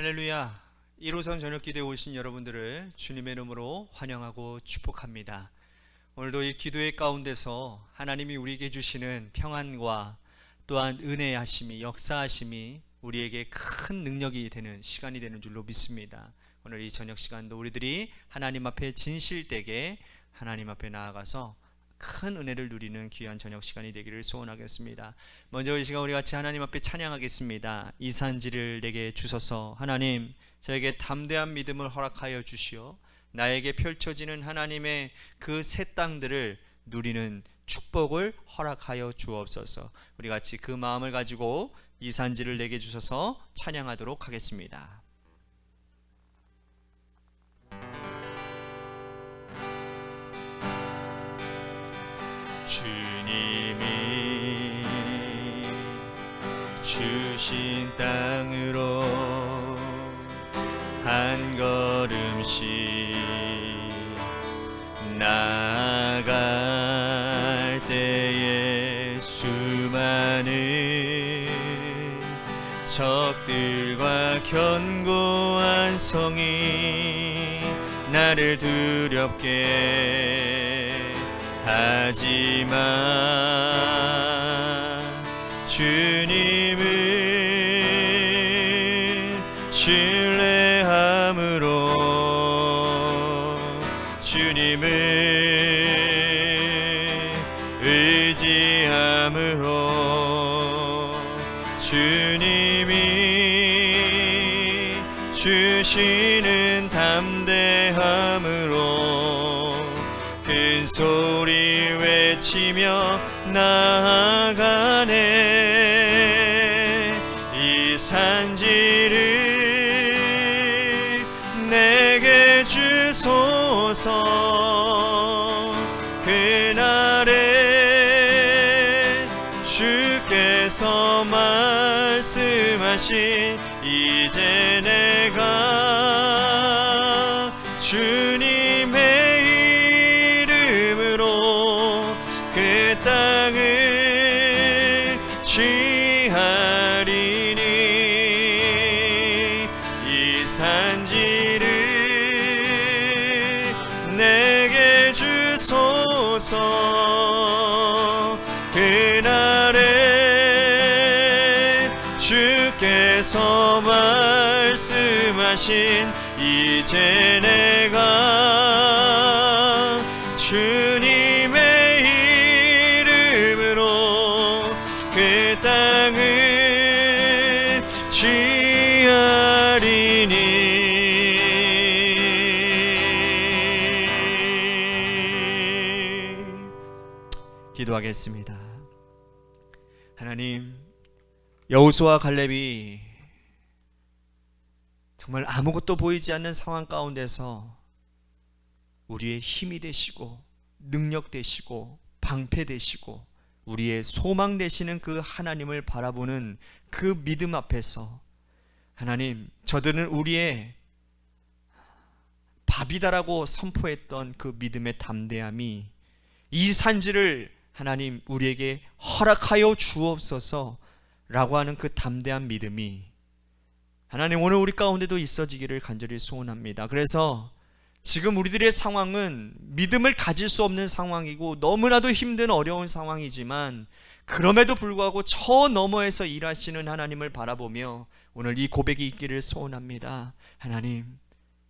할렐루야. 1호선 저녁기도에 오신 여러분들을 주님의 이름으로 환영하고 축복합니다. 오늘도 이 기도의 가운데서 하나님이 우리에게 주시는 평안과 또한 은혜의 하심이, 역사하심이 우리에게 큰 능력이 되는 시간이 되는 줄로 믿습니다. 오늘 이 저녁 시간도 우리들이 하나님 앞에 진실되게 하나님 앞에 나아가서 큰 은혜를 누리는 귀한 저녁 시간이 되기를 소원하겠습니다. 먼저 이 시간 우리 같이 하나님 앞에 찬양하겠습니다. 이 산지를 내게 주소서. 하나님, 저에게 담대한 믿음을 허락하여 주시어 나에게 펼쳐지는 하나님의 그 새 땅들을 누리는 축복을 허락하여 주옵소서. 우리 같이 그 마음을 가지고 이 산지를 내게 주소서 찬양하도록 하겠습니다. 주님이 주신 땅으로 한 걸음씩 나아갈 때에 수많은 적들과 견고한 성이 나를 두렵게 하지만 주님을 신뢰함으로 주님을 의지함으로 주님이 주시는 담대함으로 큰 소리 외치며 나아가네. 이 산지를 내게 주소서. 그날에 주께서 말씀하신 이제 내가 주님의 그 땅을 취하리니 이 산지를 내게 주소서. 그날에 주께서 말씀하신 이제 내가 주님의 그 땅을 취하리니. 기도하겠습니다. 하나님, 여호수아와 갈렙이 정말 아무것도 보이지 않는 상황 가운데서 우리의 힘이 되시고 능력 되시고 방패 되시고 우리의 소망 되시는 그 하나님을 바라보는 그 믿음 앞에서 하나님, 저들은 우리의 밥이다라고 선포했던 그 믿음의 담대함이 이 산지를 하나님 우리에게 허락하여 주옵소서 라고 하는 그 담대한 믿음이 하나님 오늘 우리 가운데도 있어지기를 간절히 소원합니다. 그래서 지금 우리들의 상황은 믿음을 가질 수 없는 상황이고 너무나도 힘든 어려운 상황이지만 그럼에도 불구하고 저 너머에서 일하시는 하나님을 바라보며 오늘 이 고백이 있기를 소원합니다. 하나님,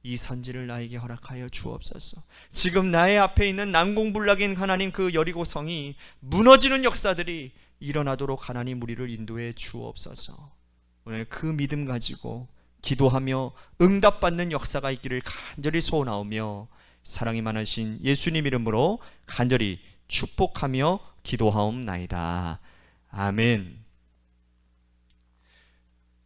이 선지를 나에게 허락하여 주옵소서. 지금 나의 앞에 있는 난공불락인 하나님 그 여리고성이 무너지는 역사들이 일어나도록 하나님 우리를 인도해 주옵소서. 오늘 그 믿음 가지고 기도하며 응답받는 역사가 있기를 간절히 소원하오며 사랑이 많으신 예수님 이름으로 간절히 축복하며 기도하옵나이다. 아멘.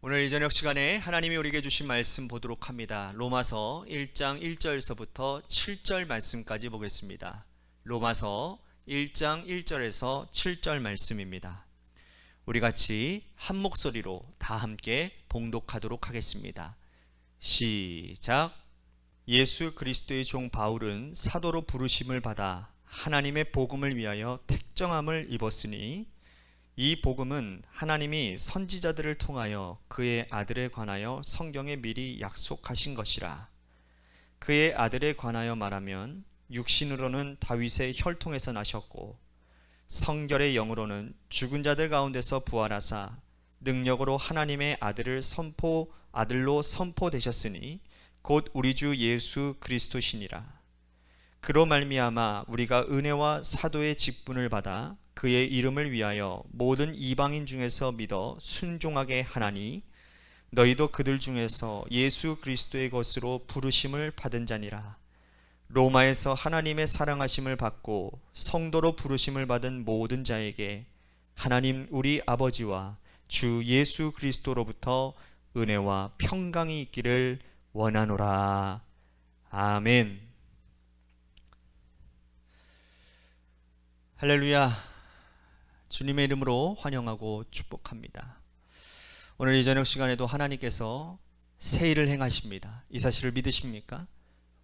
오늘 이 저녁 시간에 하나님이 우리에게 주신 말씀 보도록 합니다. 로마서 1장 1절에서부터 7절 말씀까지 보겠습니다. 로마서 1장 1절에서 7절 말씀입니다. 우리 같이 한 목소리로 다 함께 봉독하도록 하겠습니다. 시작. 예수 그리스도의 종 바울은 사도로 부르심을 받아 하나님의 복음을 위하여 택정함을 입었으니 이 복음은 하나님이 선지자들을 통하여 그의 아들에 관하여 성경에 미리 약속하신 것이라. 그의 아들에 관하여 말하면 육신으로는 다윗의 혈통에서 나셨고 성결의 영으로는 죽은 자들 가운데서 부활하사 능력으로 하나님의 아들로 선포되셨으니 곧 우리 주 예수 그리스도시니라. 그로 말미암아 우리가 은혜와 사도의 직분을 받아 그의 이름을 위하여 모든 이방인 중에서 믿어 순종하게 하나니 너희도 그들 중에서 예수 그리스도의 것으로 부르심을 받은 자니라. 로마에서 하나님의 사랑하심을 받고 성도로 부르심을 받은 모든 자에게 하나님 우리 아버지와 주 예수 그리스도로부터 은혜와 평강이 있기를 원하노라. 아멘. 할렐루야. 주님의 이름으로 환영하고 축복합니다. 오늘 이 저녁 시간에도 하나님께서 새 일을 행하십니다. 이 사실을 믿으십니까?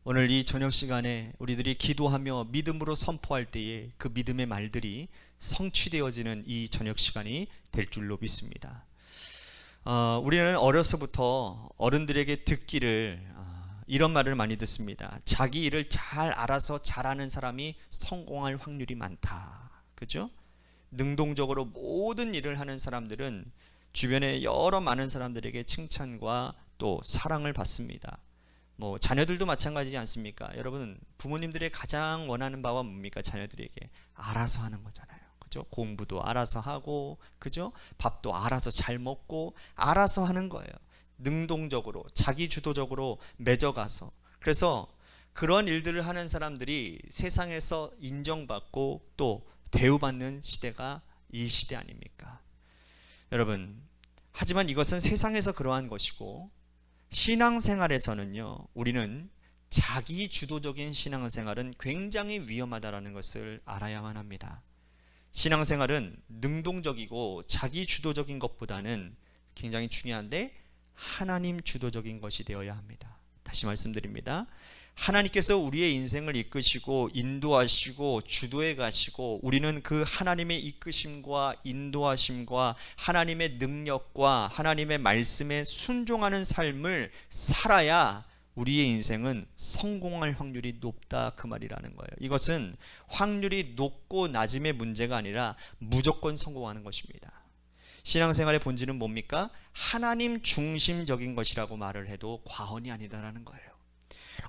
오늘 이 저녁 시간에 우리들이 기도하며 믿음으로 선포할 때에 그 믿음의 말들이 성취되어지는 이 저녁 시간이 될 줄로 믿습니다. 우리는 어려서부터 어른들에게 듣기를 이런 말을 많이 듣습니다. 자기 일을 잘 알아서 잘하는 사람이 성공할 확률이 많다. 그죠? 능동적으로 모든 일을 하는 사람들은 주변에 여러 많은 사람들에게 칭찬과 또 사랑을 받습니다. 자녀들도 마찬가지지 않습니까? 여러분, 부모님들의 가장 원하는 바와 뭡니까? 자녀들에게 알아서 하는 거잖아요. 그죠? 공부도 알아서 하고, 그죠? 밥도 알아서 잘 먹고, 알아서 하는 거예요. 능동적으로, 자기주도적으로 맺어가서. 그래서 그런 일들을 하는 사람들이 세상에서 인정받고 또 대우받는 시대가 이 시대 아닙니까? 여러분, 하지만 이것은 세상에서 그러한 것이고 신앙생활에서는요, 우리는 자기주도적인 신앙생활은 굉장히 위험하다는 것을 알아야만 합니다. 신앙생활은 능동적이고 자기주도적인 것보다는 굉장히 중요한데 하나님 주도적인 것이 되어야 합니다. 다시 말씀드립니다. 하나님께서 우리의 인생을 이끄시고 인도하시고 주도해 가시고 우리는 그 하나님의 이끄심과 인도하심과 하나님의 능력과 하나님의 말씀에 순종하는 삶을 살아야 우리의 인생은 성공할 확률이 높다, 그 말이라는 거예요. 이것은 확률이 높고 낮음의 문제가 아니라 무조건 성공하는 것입니다. 신앙생활의 본질은 뭡니까? 하나님 중심적인 것이라고 말을 해도 과언이 아니다라는 거예요.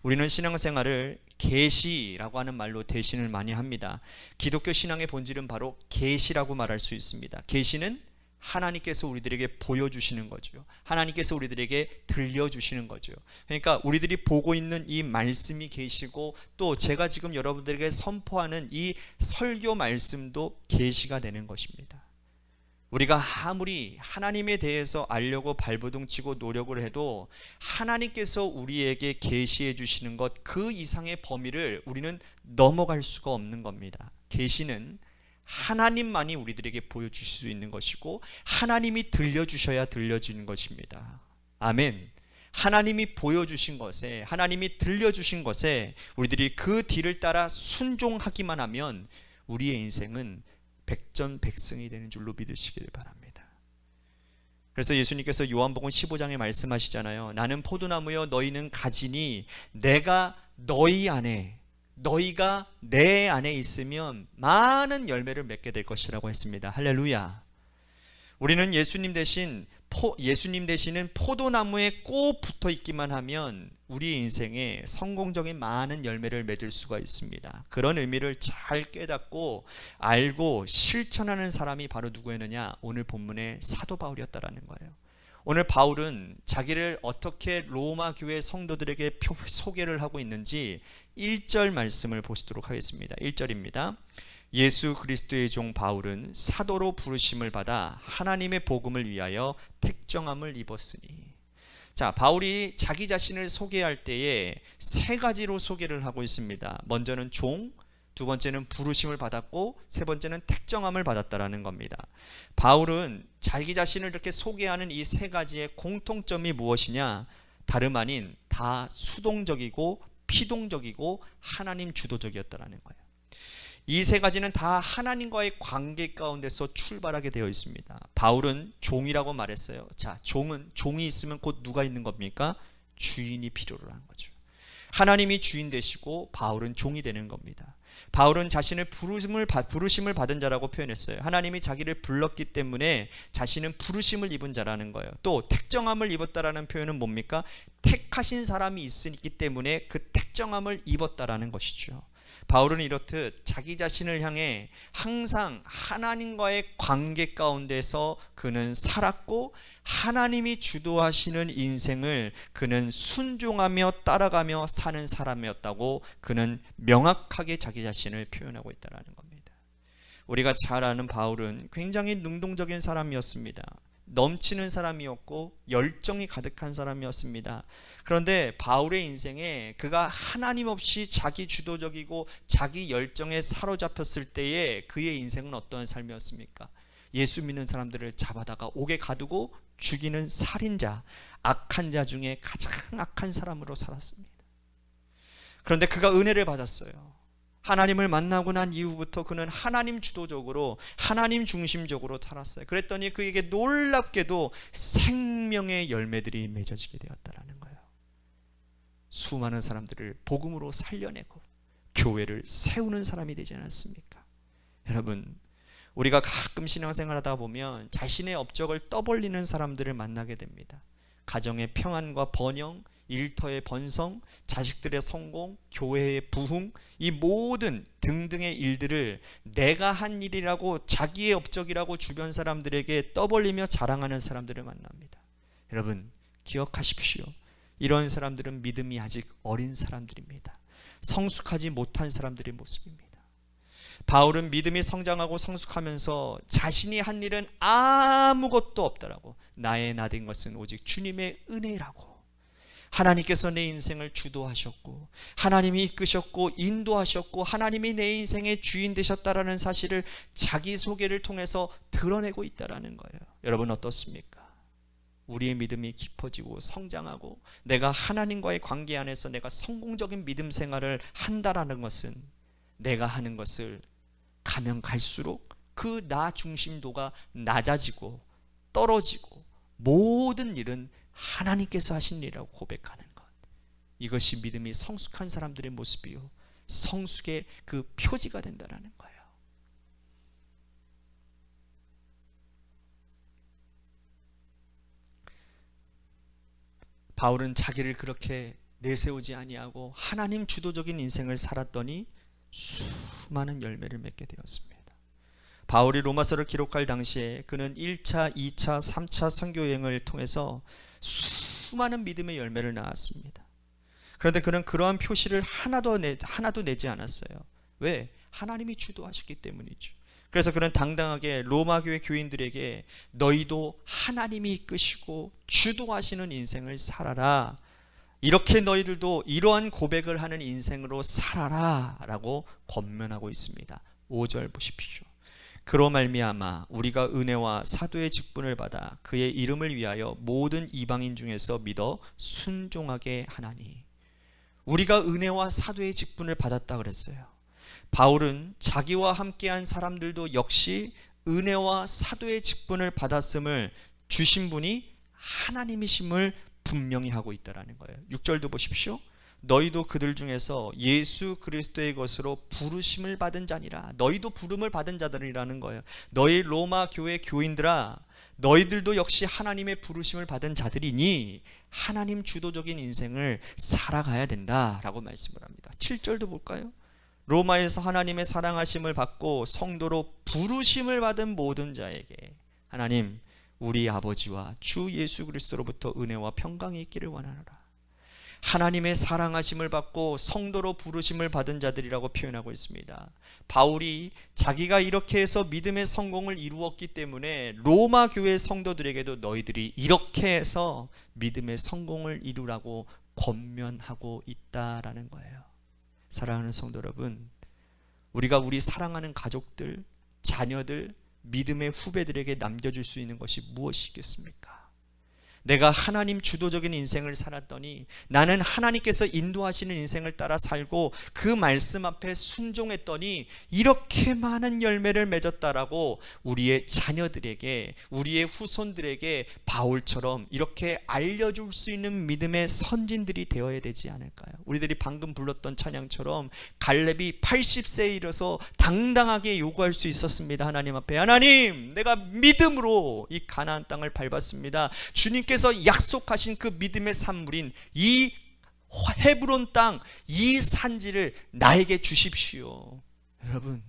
우리는 신앙생활을 계시라고 하는 말로 대신을 많이 합니다. 기독교 신앙의 본질은 바로 계시라고 말할 수 있습니다. 계시는 하나님께서 우리들에게 보여주시는 거죠. 하나님께서 우리들에게 들려주시는 거죠. 그러니까 우리들이 보고 있는 이 말씀이 계시고 또 제가 지금 여러분들에게 선포하는 이 설교 말씀도 계시가 되는 것입니다. 우리가 아무리 하나님에 대해서 알려고 발버둥치고 노력을 해도 하나님께서 우리에게 계시해 주시는 것 그 이상의 범위를 우리는 넘어갈 수가 없는 겁니다. 계시는 하나님만이 우리들에게 보여주실 수 있는 것이고 하나님이 들려주셔야 들려지는 것입니다. 아멘. 하나님이 보여주신 것에, 하나님이 들려주신 것에 우리들이 그 뒤를 따라 순종하기만 하면 우리의 인생은 백전백승이 되는 줄로 믿으시길 바랍니다. 그래서 예수님께서 요한복음 15장에 말씀하시잖아요. 나는 포도나무여 너희는 가지니 내가 너희 안에, 너희가 내 안에 있으면 많은 열매를 맺게 될 것이라고 했습니다. 할렐루야. 우리는 예수님 대신은 포도나무에 꼭 붙어 있기만 하면 우리 인생에 성공적인 많은 열매를 맺을 수가 있습니다. 그런 의미를 잘 깨닫고 알고 실천하는 사람이 바로 누구였느냐? 오늘 본문의 사도 바울이었다라는 거예요. 오늘 바울은 자기를 어떻게 로마 교회 성도들에게 소개를 하고 있는지 1절 말씀을 보시도록 하겠습니다. 1절입니다. 예수 그리스도의 종 바울은 사도로 부르심을 받아 하나님의 복음을 위하여 택정함을 입었으니. 자, 바울이 자기 자신을 소개할 때에 세 가지로 소개를 하고 있습니다. 먼저는 종, 두 번째는 부르심을 받았고 세 번째는 택정함을 받았다라는 겁니다. 바울은 자기 자신을 이렇게 소개하는 이 세 가지의 공통점이 무엇이냐? 다름 아닌 다 수동적이고 피동적이고 하나님 주도적이었다라는 거예요. 이 세 가지는 다 하나님과의 관계 가운데서 출발하게 되어 있습니다. 바울은 종이라고 말했어요. 자, 종이 있으면 곧 누가 있는 겁니까? 주인이 필요로 하는 거죠. 하나님이 주인 되시고 바울은 종이 되는 겁니다. 바울은 자신을 부르심을 받은 자라고 표현했어요. 하나님이 자기를 불렀기 때문에 자신은 부르심을 입은 자라는 거예요. 또 택정함을 입었다라는 표현은 뭡니까? 택하신 사람이 있기 때문에 그 택정함을 입었다라는 것이죠. 바울은 이렇듯 자기 자신을 향해 항상 하나님과의 관계 가운데서 그는 살았고, 하나님이 주도하시는 인생을 그는 순종하며 따라가며 사는 사람이었다고 그는 명확하게 자기 자신을 표현하고 있다는 겁니다. 우리가 잘 아는 바울은 굉장히 능동적인 사람이었습니다. 넘치는 사람이었고 열정이 가득한 사람이었습니다. 그런데 바울의 인생에 그가 하나님 없이 자기 주도적이고 자기 열정에 사로잡혔을 때에 그의 인생은 어떠한 삶이었습니까? 예수 믿는 사람들을 잡아다가 옥에 가두고 죽이는 살인자, 악한 자 중에 가장 악한 사람으로 살았습니다. 그런데 그가 은혜를 받았어요. 하나님을 만나고 난 이후부터 그는 하나님 주도적으로, 하나님 중심적으로 살았어요. 그랬더니 그에게 놀랍게도 생명의 열매들이 맺어지게 되었다는 거예요. 수많은 사람들을 복음으로 살려내고 교회를 세우는 사람이 되지 않았습니까? 여러분, 우리가 가끔 신앙생활 하다 보면 자신의 업적을 떠벌리는 사람들을 만나게 됩니다. 가정의 평안과 번영, 일터의 번성, 자식들의 성공, 교회의 부흥, 이 모든 등등의 일들을 내가 한 일이라고, 자기의 업적이라고 주변 사람들에게 떠벌리며 자랑하는 사람들을 만납니다. 여러분, 기억하십시오. 이런 사람들은 믿음이 아직 어린 사람들입니다. 성숙하지 못한 사람들의 모습입니다. 바울은 믿음이 성장하고 성숙하면서 자신이 한 일은 아무것도 없다라고, 나의 나된 것은 오직 주님의 은혜라고, 하나님께서 내 인생을 주도하셨고 하나님이 이끄셨고 인도하셨고 하나님이 내 인생의 주인 되셨다라는 사실을 자기 소개를 통해서 드러내고 있다라는 거예요. 여러분 어떻습니까? 우리의 믿음이 깊어지고 성장하고 내가 하나님과의 관계 안에서 내가 성공적인 믿음 생활을 한다라는 것은 내가 하는 것을 가면 갈수록 그 나 중심도가 낮아지고 떨어지고 모든 일은 하나님께서 하신 일이라고 고백하는 것, 이것이 믿음이 성숙한 사람들의 모습이요, 성숙의 그 표지가 된다는 거예요. 바울은 자기를 그렇게 내세우지 아니하고 하나님 주도적인 인생을 살았더니 수많은 열매를 맺게 되었습니다. 바울이 로마서를 기록할 당시에 그는 1차, 2차, 3차 선교여행을 통해서 수많은 믿음의 열매를 낳았습니다. 그런데 그는 그러한 표시를 하나도 내지 않았어요. 왜? 하나님이 주도하셨기 때문이죠. 그래서 그는 당당하게 로마 교회 교인들에게 너희도 하나님이 이끄시고 주도하시는 인생을 살아라, 이렇게 너희들도 이러한 고백을 하는 인생으로 살아라 라고 권면하고 있습니다. 5절 보십시오. 그로 말미암아 우리가 은혜와 사도의 직분을 받아 그의 이름을 위하여 모든 이방인 중에서 믿어 순종하게 하나니. 우리가 은혜와 사도의 직분을 받았다 그랬어요. 바울은 자기와 함께한 사람들도 역시 은혜와 사도의 직분을 받았음을 주신 분이 하나님이심을 분명히 하고 있다는 거예요. 6절도 보십시오. 너희도 그들 중에서 예수 그리스도의 것으로 부르심을 받은 자니라. 너희도 부름을 받은 자들이라는 거예요. 너희 로마 교회 교인들아, 너희들도 역시 하나님의 부르심을 받은 자들이니 하나님 주도적인 인생을 살아가야 된다라고 말씀을 합니다. 7절도 볼까요? 로마에서 하나님의 사랑하심을 받고 성도로 부르심을 받은 모든 자에게 하나님 우리 아버지와 주 예수 그리스도로부터 은혜와 평강이 있기를 원하노라. 하나님의 사랑하심을 받고 성도로 부르심을 받은 자들이라고 표현하고 있습니다. 바울이 자기가 이렇게 해서 믿음의 성공을 이루었기 때문에 로마 교회 성도들에게도 너희들이 이렇게 해서 믿음의 성공을 이루라고 권면하고 있다라는 거예요. 사랑하는 성도 여러분, 우리가 우리 사랑하는 가족들, 자녀들, 믿음의 후배들에게 남겨줄 수 있는 것이 무엇이겠습니까? 내가 하나님 주도적인 인생을 살았더니 나는 하나님께서 인도하시는 인생을 따라 살고 그 말씀 앞에 순종했더니 이렇게 많은 열매를 맺었다라고 우리의 자녀들에게, 우리의 후손들에게 바울처럼 이렇게 알려줄 수 있는 믿음의 선진들이 되어야 되지 않을까요? 우리들이 방금 불렀던 찬양처럼 갈렙이 80세에 이르러서 당당하게 요구할 수 있었습니다. 하나님 앞에, 하나님, 내가 믿음으로 이 가나안 땅을 밟았습니다. 주님께서 약속하신 그 믿음의 산물인 이 헤브론 땅, 이 산지를 나에게 주십시오. 여러분,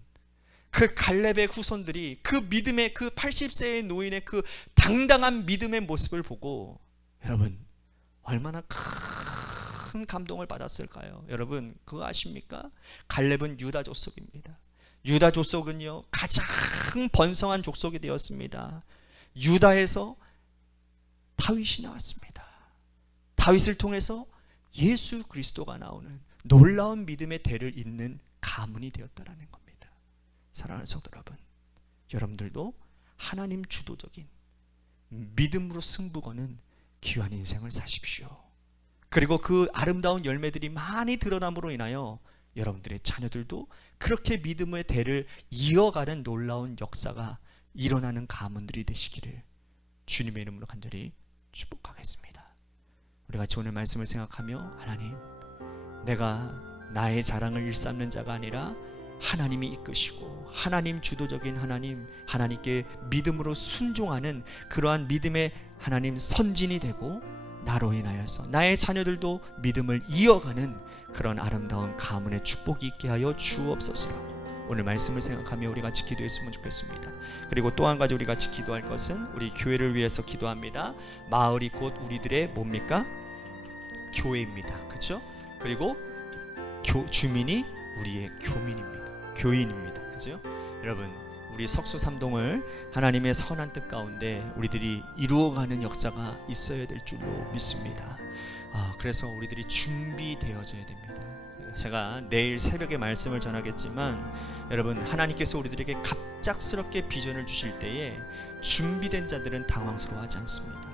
그 갈렙의 후손들이 그 믿음의, 그 80세의 노인의 그 당당한 믿음의 모습을 보고 여러분 얼마나 큰 감동을 받았을까요? 여러분 그거 아십니까? 갈렙은 유다 족속입니다. 유다 족속은요 가장 번성한 족속이 되었습니다. 유다에서 다윗이 나왔습니다. 다윗을 통해서 예수 그리스도가 나오는 놀라운 믿음의 대를 잇는 가문이 되었다라는 겁니다. 사랑하는 성도 여러분, 여러분들도 하나님 주도적인 믿음으로 승부 거는 귀한 인생을 사십시오. 그리고 그 아름다운 열매들이 많이 드러남으로 인하여 여러분들의 자녀들도 그렇게 믿음의 대를 이어가는 놀라운 역사가 일어나는 가문들이 되시기를 주님의 이름으로 간절히 축복하겠습니다. 우리 같이 오늘 말씀을 생각하며, 하나님, 내가 나의 자랑을 일삼는 자가 아니라 하나님이 이끄시고 하나님 주도적인 하나님, 하나님께 믿음으로 순종하는 그러한 믿음의 하나님 선진이 되고 나로 인하여서 나의 자녀들도 믿음을 이어가는 그런 아름다운 가문의 축복이 있게 하여 주옵소서라고 오늘 말씀을 생각하며 우리 같이 기도했으면 좋겠습니다. 그리고 또 한 가지 우리 같이 기도할 것은 우리 교회를 위해서 기도합니다. 마을이 곧 우리들의 뭡니까? 교회입니다. 그렇죠? 그리고 주민이 우리의 교인입니다. 그죠? 여러분, 우리 석수 삼동을 하나님의 선한 뜻 가운데 우리들이 이루어가는 역사가 있어야 될 줄로 믿습니다. 그래서 우리들이 준비되어져야 됩니다. 제가 내일 새벽에 말씀을 전하겠지만 여러분, 하나님께서 우리들에게 갑작스럽게 비전을 주실 때에 준비된 자들은 당황스러워하지 않습니다.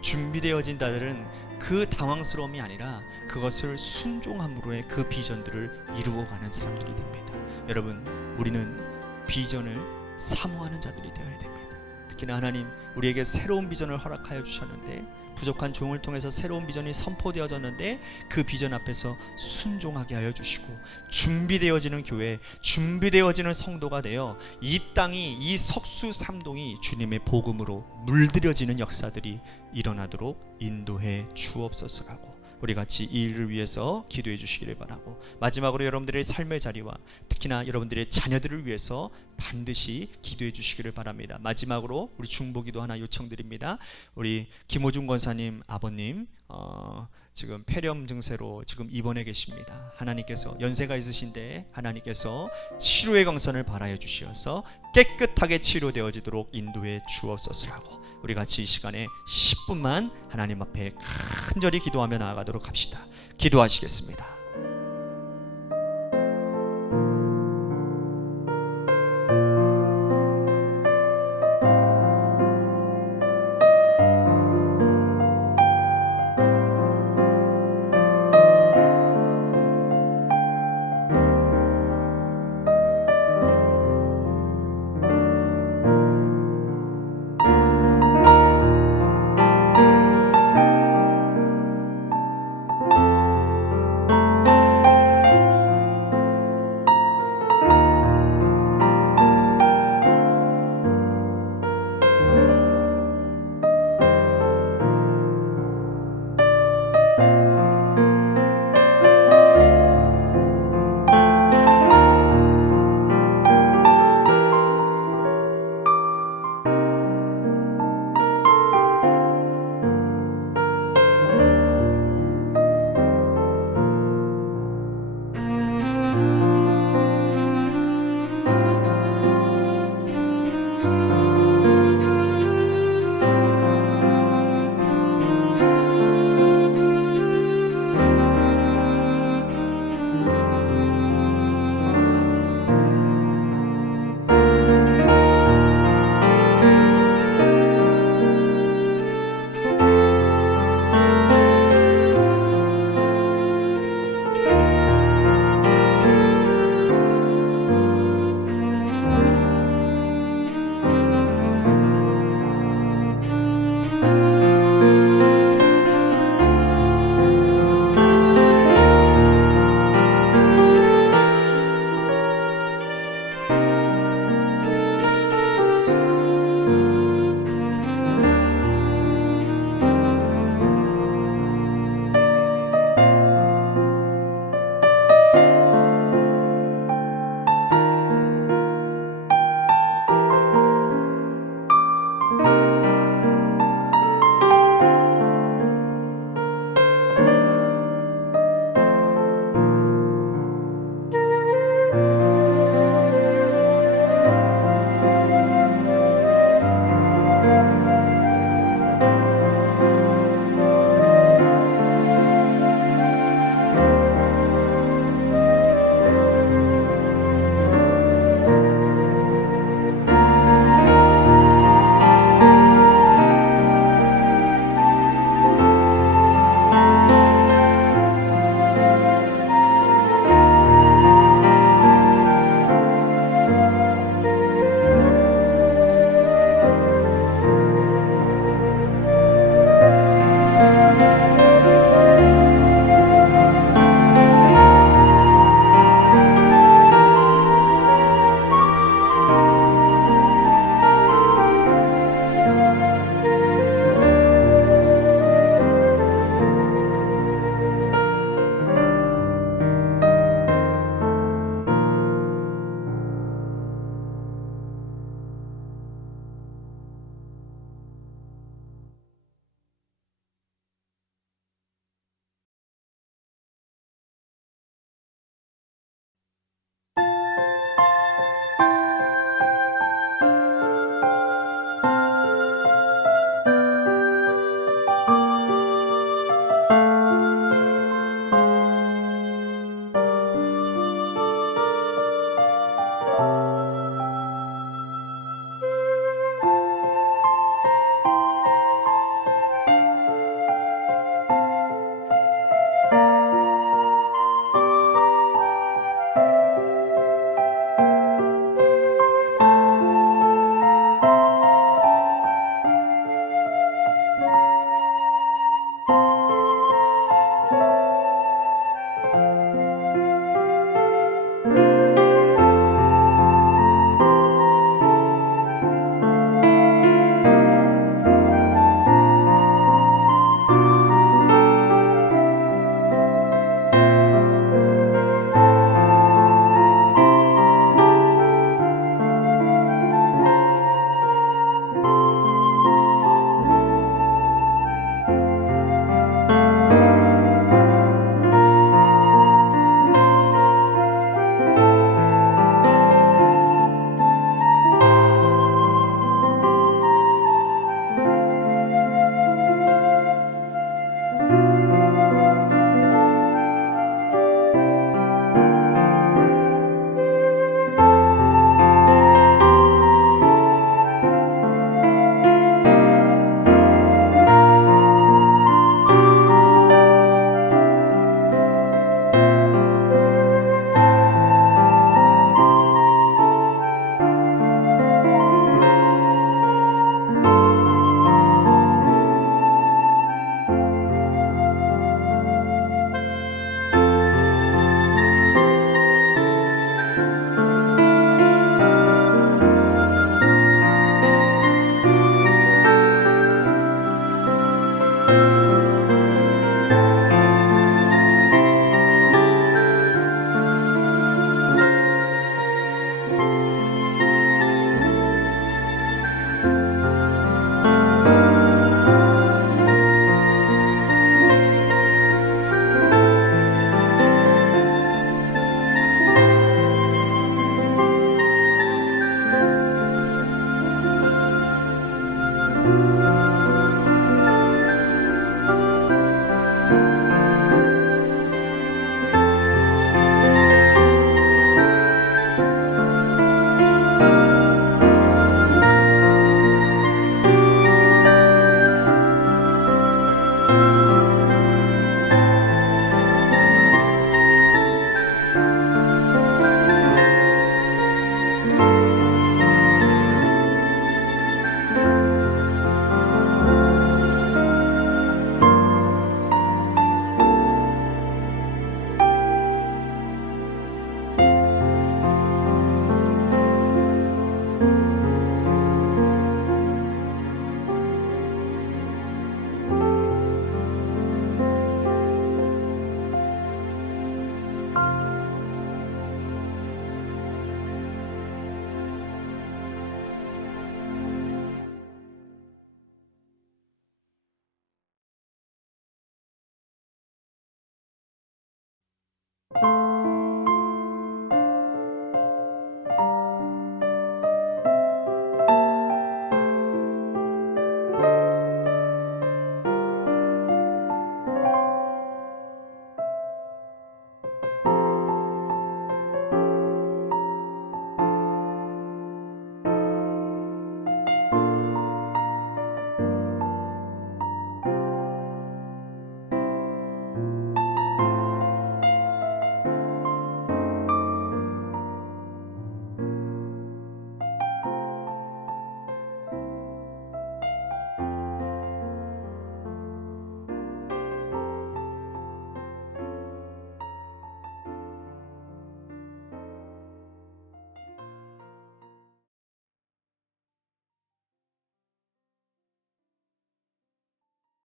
준비되어진 자들은 그 당황스러움이 아니라 그것을 순종함으로의 그 비전들을 이루어가는 사람들이 됩니다. 여러분, 우리는 비전을 사모하는 자들이 되어야 됩니다. 특히나 하나님 우리에게 새로운 비전을 허락하여 주셨는데, 부족한 종을 통해서 새로운 비전이 선포되어졌는데 그 비전 앞에서 순종하게 하여 주시고, 준비되어지는 교회, 준비되어지는 성도가 되어 이 땅이, 이 석수 삼동이 주님의 복음으로 물들여지는 역사들이 일어나도록 인도해 주옵소서라고 우리 같이 이 일을 위해서 기도해 주시기를 바라고, 마지막으로 여러분들의 삶의 자리와 특히나 여러분들의 자녀들을 위해서 반드시 기도해 주시기를 바랍니다. 마지막으로 우리 중보기도 하나 요청드립니다. 우리 김호중 권사님 아버님 지금 폐렴 증세로 지금 입원해 계십니다. 하나님께서 연세가 있으신데 하나님께서 치료의 강선을 발하여 주시어서 깨끗하게 치료되어지도록 인도해 주옵소서라고 우리 같이 이 시간에 10분만 하나님 앞에 간절히 기도하며 나아가도록 합시다. 기도하시겠습니다.